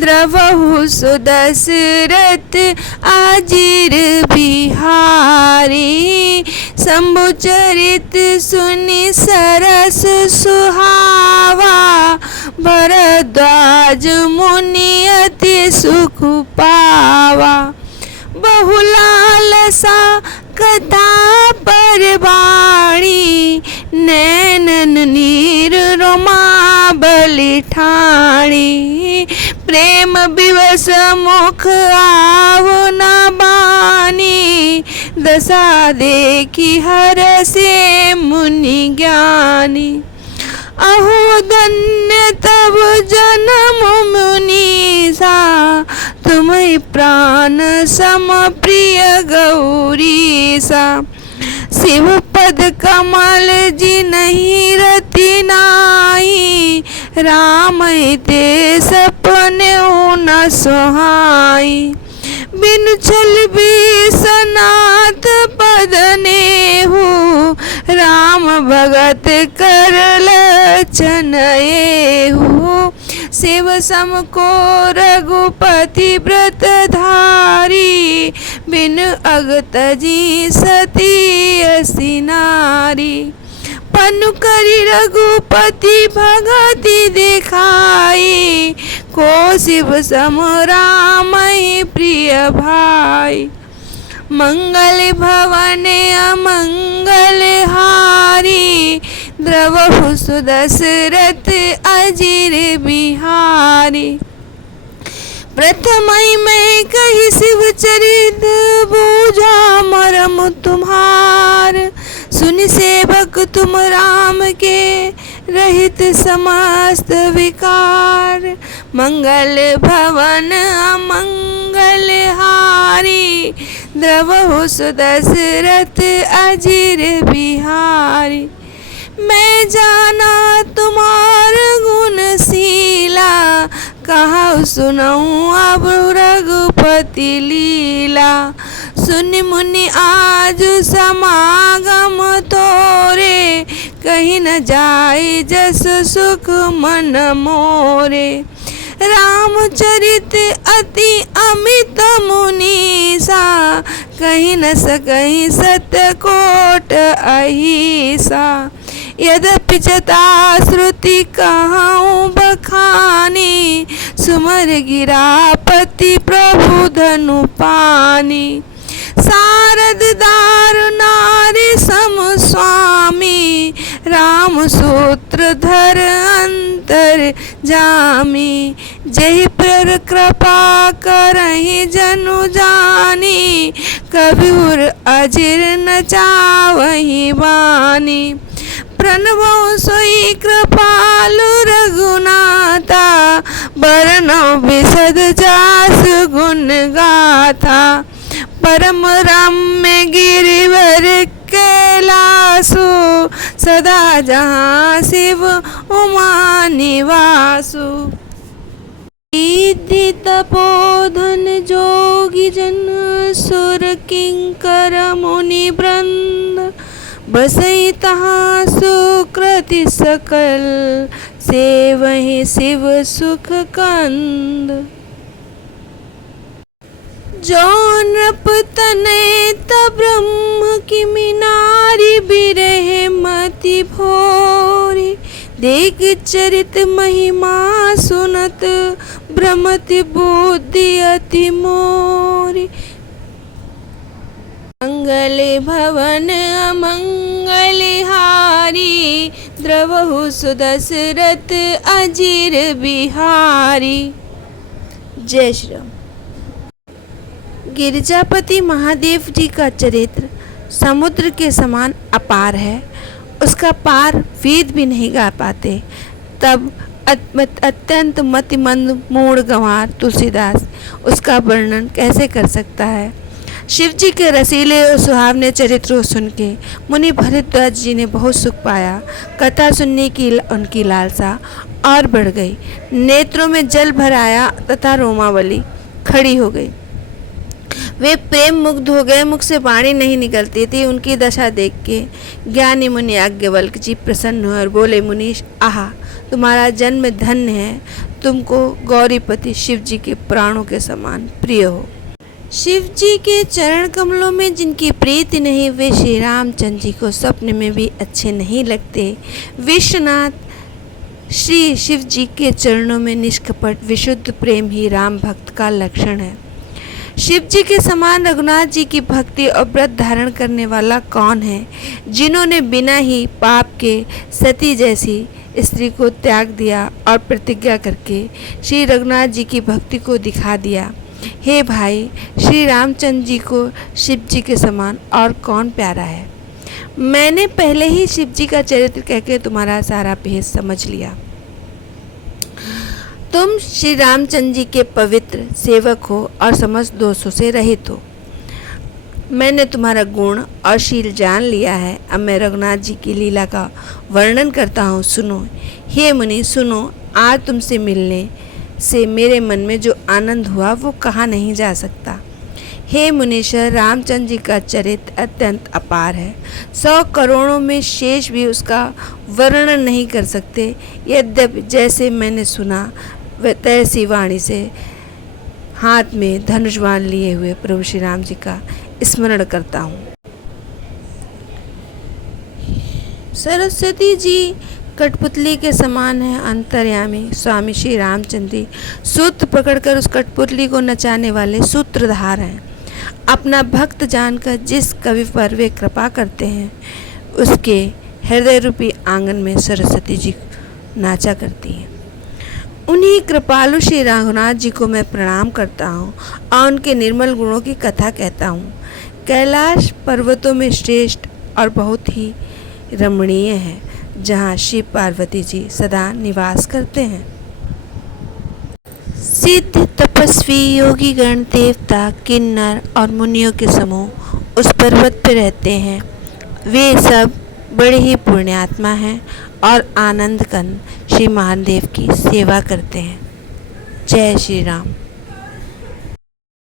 द्रवहु सुदशरथ अजीर बिहारी। शंभु चरित सुनि सरस सुहावा, भरद्वाज मुनि अति सुख पावा। बहुलालसा कथा परवाणी, नैनन नीर रोमावली ठाणी। प्रेम विवश मुख आव न बानी, दशा देखी हरषे मुनि ज्ञानी। अहो धन्य तब जन्म मुनीसा, तुम्हें प्राण सम प्रिय गौरीसा। शिव पद कमल जी नहीं रति नाई, राम ते सपने न सोहाई। बिनु छल सनात पद नेहु, राम भगत करल चनएहु। शिव सम को रघुपति व्रत धारी, बिन अगत जी सती असी नारी। पनु करी रघुपति भगति दिखाई, को शिव सम राम प्रिय भाई। मंगल भवन अमंगल हारी, द्रवहु सुदशरथ अजीर बिहारी। प्रथम मैं कही शिव चरित, बूझा मरम तुम्हार। सुनि सेवक तुम राम के, रहित समस्त विकार। मंगल भवन अमंगल हारी, द्रवहु सुदशरथ अजीर बिहारी। मैं जाना तुम्हार गुणशीला, कहा सुनऊं अब रघुपति लीला। सुनि मुनि आज समागम तोरे, कहीं न जाए जस सुख मन मोरे। रामचरित अति अमित मुनीसा, कहीं न सकहीं सतकोट अहिसा। यद्यपि चता श्रुति कहूँ बखानी, सुमर गिरापति प्रभु धनु पानी। शारद दारु नारी सम स्वामी, राम सूत्र धर अंतर जामी। जहि पर कृपा करहि जनु जानी, कबीर अजीर न चावहि बानी। प्रणवो सोई कृपालु रघुनाथा, बरनौ विशद जास गुण गाथा। परम रम्य गिरिवर कैलासु, सदा जहाँ शिव उमा निवासु। सिद्धि तपोधन जोगी जन, सुर किंकर मुनि वृंद। बसई तहाँ सुकृति सकल, सेवहि शिव सुख कंद। जौन नृपतनय तब ब्रह्म की मीनारी, बिरहे मति भोरी। देख चरित महिमा सुनत, भ्रमति बुद्धि अति मोरी। मंगल भवन अमंगल हारी, द्रवहु सुदशरथ अजीर बिहारी। जय श्री राम। गिरिजापति महादेव जी का चरित्र समुद्र के समान अपार है, उसका पार वेद भी नहीं गा पाते। तब अत्यंत मतिमंद मूढ़ गंवार तुलसीदास उसका वर्णन कैसे कर सकता है। शिव जी के रसीले और सुहावने चरित्र को सुन के मुनि भरद्वाज जी ने बहुत सुख पाया। कथा सुनने की उनकी लालसा और बढ़ गई। नेत्रों में जल भर आया तथा रोमावली खड़ी हो गई। वे प्रेम मुग्ध हो गए, मुख से वाणी नहीं निकलती थी। उनकी दशा देख के ज्ञानी मुनि याज्ञवल्क्य जी प्रसन्न हुए और बोले, मुनीश, आहा, तुम्हारा जन्म धन्य है। तुमको गौरीपति शिव जी के प्राणों के समान प्रिय हो। शिव जी के चरण कमलों में जिनकी प्रीति नहीं, वे श्री रामचंद्र जी को स्वप्न में भी अच्छे नहीं लगते। विश्वनाथ श्री शिव जी के चरणों में निष्कपट विशुद्ध प्रेम ही राम भक्त का लक्षण है। शिव जी के समान रघुनाथ जी की भक्ति और व्रत धारण करने वाला कौन है, जिन्होंने बिना ही पाप के सती जैसी स्त्री को त्याग दिया और प्रतिज्ञा करके श्री रघुनाथ जी की भक्ति को दिखा दिया। हे भाई, श्री रामचंद्र जी को शिव जी के समान और कौन प्यारा है। मैंने पहले ही शिव जी का चरित्र कहकर तुम्हारा सारा भेद समझ लिया। तुम श्री रामचंद्र जी के पवित्र सेवक हो और समस्त दोषों से रहित हो। मैंने तुम्हारा गुण और शील जान लिया है। अब मैं रघुनाथ जी की लीला का वर्णन करता हूँ, सुनो। हे मुनि सुनो, आज तुमसे मिलने से मेरे मन में जो आनंद हुआ वो कहा नहीं जा सकता। हे मुनीश्वर, रामचंद्र जी का चरित्र अत्यंत अपार है। 100 करोड़ों में शेष भी उसका वर्णन नहीं कर सकते। यद्यपि जैसे मैंने सुना वह तैसी वाणी से हाथ में धनुष बाण लिए हुए प्रभु श्री राम जी का स्मरण करता हूँ। सरस्वती जी कठपुतली के समान है। अंतर्यामी स्वामी श्री रामचंद्र जी सूत्र पकड़कर उस कठपुतली को नचाने वाले सूत्रधार हैं। अपना भक्त जानकर जिस कवि पर वे कृपा करते हैं, उसके हृदय रूपी आंगन में सरस्वती जी नाचा करती हैं। उन्हीं कृपालु श्री रघुनाथ जी को मैं प्रणाम करता हूँ और उनके निर्मल गुणों की कथा कहता हूँ। कैलाश पर्वतों में श्रेष्ठ और बहुत ही रमणीय है, जहाँ शिव पार्वती जी सदा निवास करते हैं। सिद्ध तपस्वी योगी गण देवता किन्नर और मुनियों के समूह उस पर्वत पर रहते हैं। वे सब बड़े ही पुण्यात्मा हैं और आनंद कंद श्री महादेव की सेवा करते हैं। जय श्री राम।